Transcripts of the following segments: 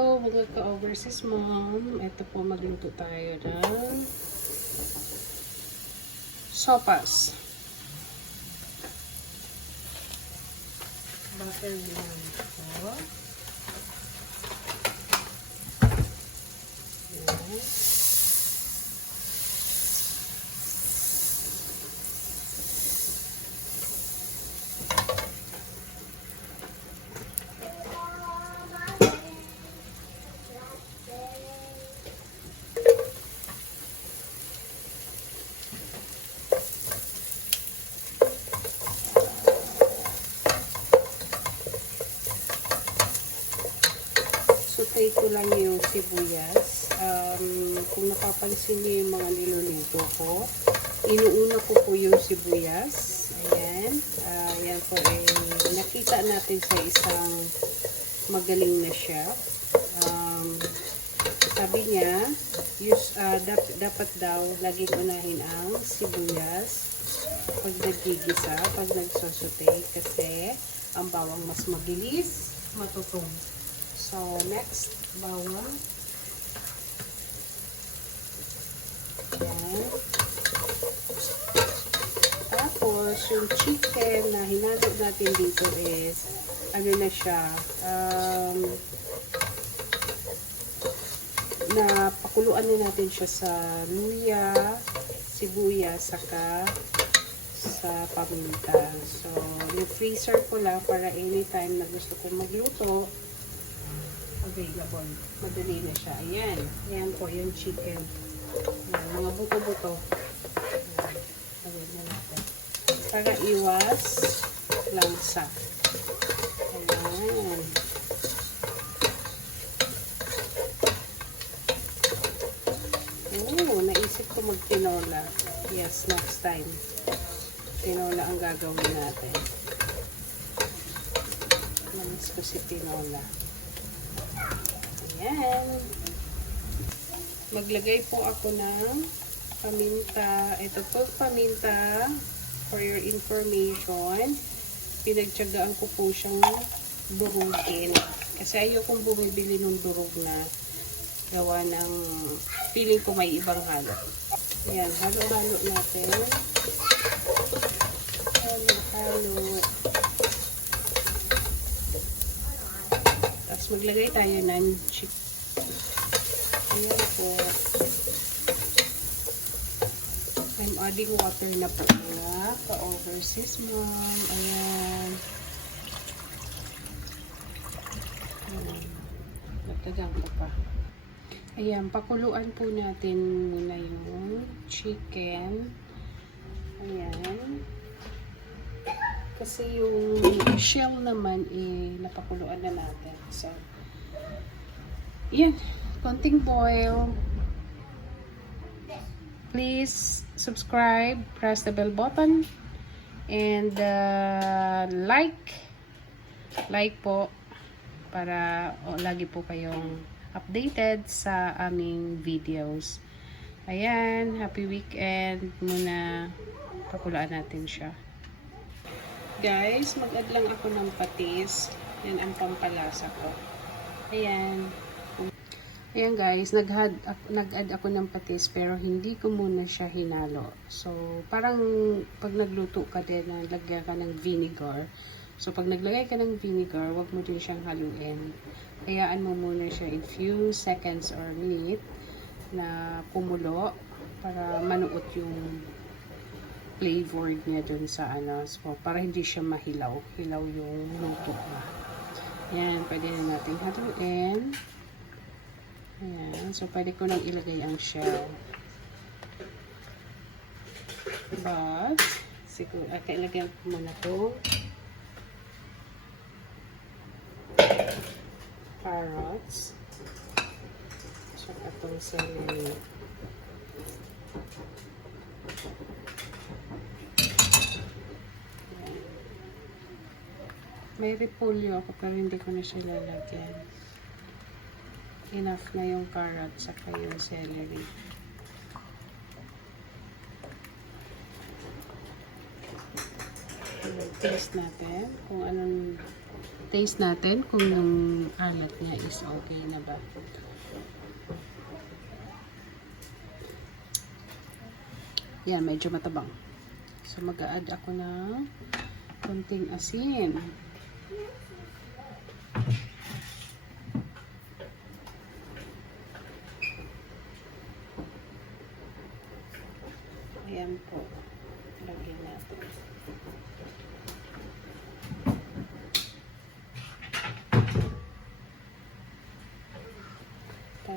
Hello mga ka-overseas mom. Ito po magluto tayo ng sopas. Butter lang po. Ayan. Sutay ko lang yung sibuyas. Um, kung napapansin niyo yung mga niluluto ko, inuuna ko po yung sibuyas. Ayan. Ah, yan po eh, nakita natin sa isang magaling na chef. Um, sabi niya, use, ah, dap- dapat daw laging unahin ang sibuyas pag nagigisa, pag nagsosutay kasi ang bawang mas mabilis matutong. So, next, bawang. Tapos, yung chicken na hinalo natin dito is, ano na siya, um, na pakuluan na natin siya sa luya, sibuyas, saka sa paminta. So, yung freezer ko lang para anytime na gusto ko magluto, available. Madali na siya. Ayan. Ayan po yung chicken. Ayan, mga buto-buto. Tawid na natin. Para iwas lansa. Ayan. Oo, naisip ko magtinola. Yes, next time. Tinola ang gagawin natin. Namis ko si tinola. Ayan. Maglagay po ako ng paminta. Ito po paminta for your information. Pinagtsagaan ko po siyang durugin. Kasi ayokong bumibili ng durog na gawa ng feeling ko may ibang halo. Ayan, halo-halo natin. Halo-halo. Tapos maglagay tayo ng chip. Ayan po. I'm adding water na po na pa-overseas mom. Ayan. Ayan. Nagtagang ko pa. Ayan, pakuluan po natin muna yung chicken. Ayan. Kasi yung shell naman, eh, napakuluan na natin. So, yan. Konting boil. Please subscribe, press the bell button, and uh, like. Like po para oh, lagi po kayong updated sa aming videos. Ayan, happy weekend muna. Pakulaan natin siya. Guys, mag-add lang ako ng patis. Yan ang pampalasa ko. Ayan. Ayan guys, nag-add nag ako ng patis pero hindi ko muna siya hinalo. So, parang pag nagluto ka din, naglagyan ka ng vinegar. So, pag naglagay ka ng vinegar, wag mo din siyang haluin. Hayaan mo muna siya in few seconds or minute na kumulo para manuot yung flavor niya dun sa ano. So, para hindi siya mahilaw. Hilaw yung luto na. Yan, pwede na natin haluin. Ayan. So, pwede ko nang ilagay ang shell. But, siguro, okay, ilagay ko muna to. Carrots. Tsaka itong celery. May repolyo ako pero hindi ko na siya lalagyan enough na yung carrot saka yung celery. Taste natin kung anong taste natin kung yung alat niya is okay na ba. Yan, medyo matabang. So, mag-a-add ako ng konting asin. Ayan po. Lagyan natin.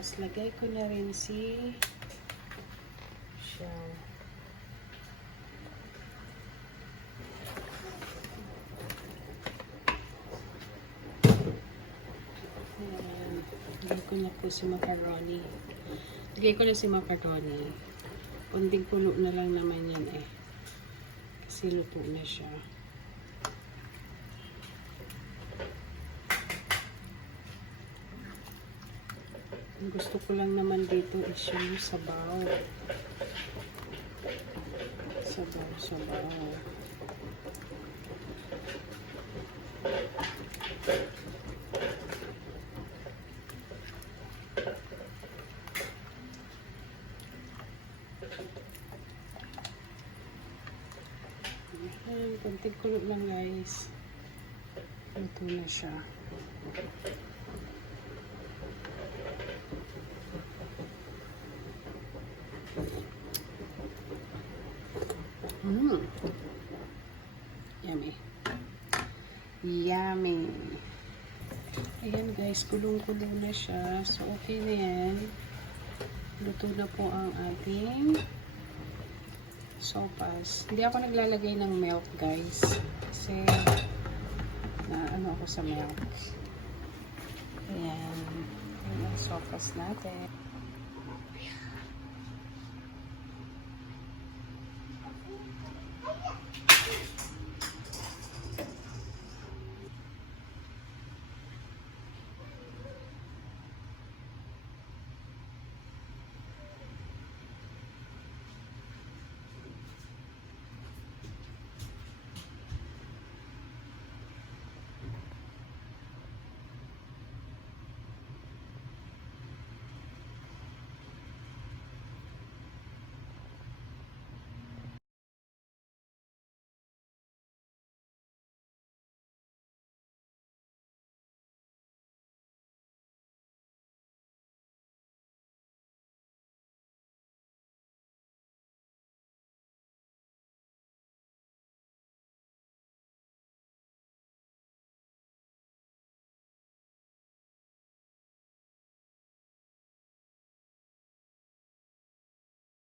Tapos lagay ko na rin si siya. Ayan. Lagay ko na po si macaroni. Lagay ko na si macaroni. Kunting kulo na lang naman yan eh. Kasi luto na siya. Ang gusto ko lang naman dito is yung sabaw. Sabaw, sabaw. Ayan, konting kulo lang guys. Luto na siya. Yummy. Yummy. Ayan guys, kulong-kulong na siya. So, okay na yan. Luto na po ang ating sopas. Hindi ako naglalagay ng milk guys. Kasi, na ano ako sa milk. Ayan. Ayan ang sopas natin.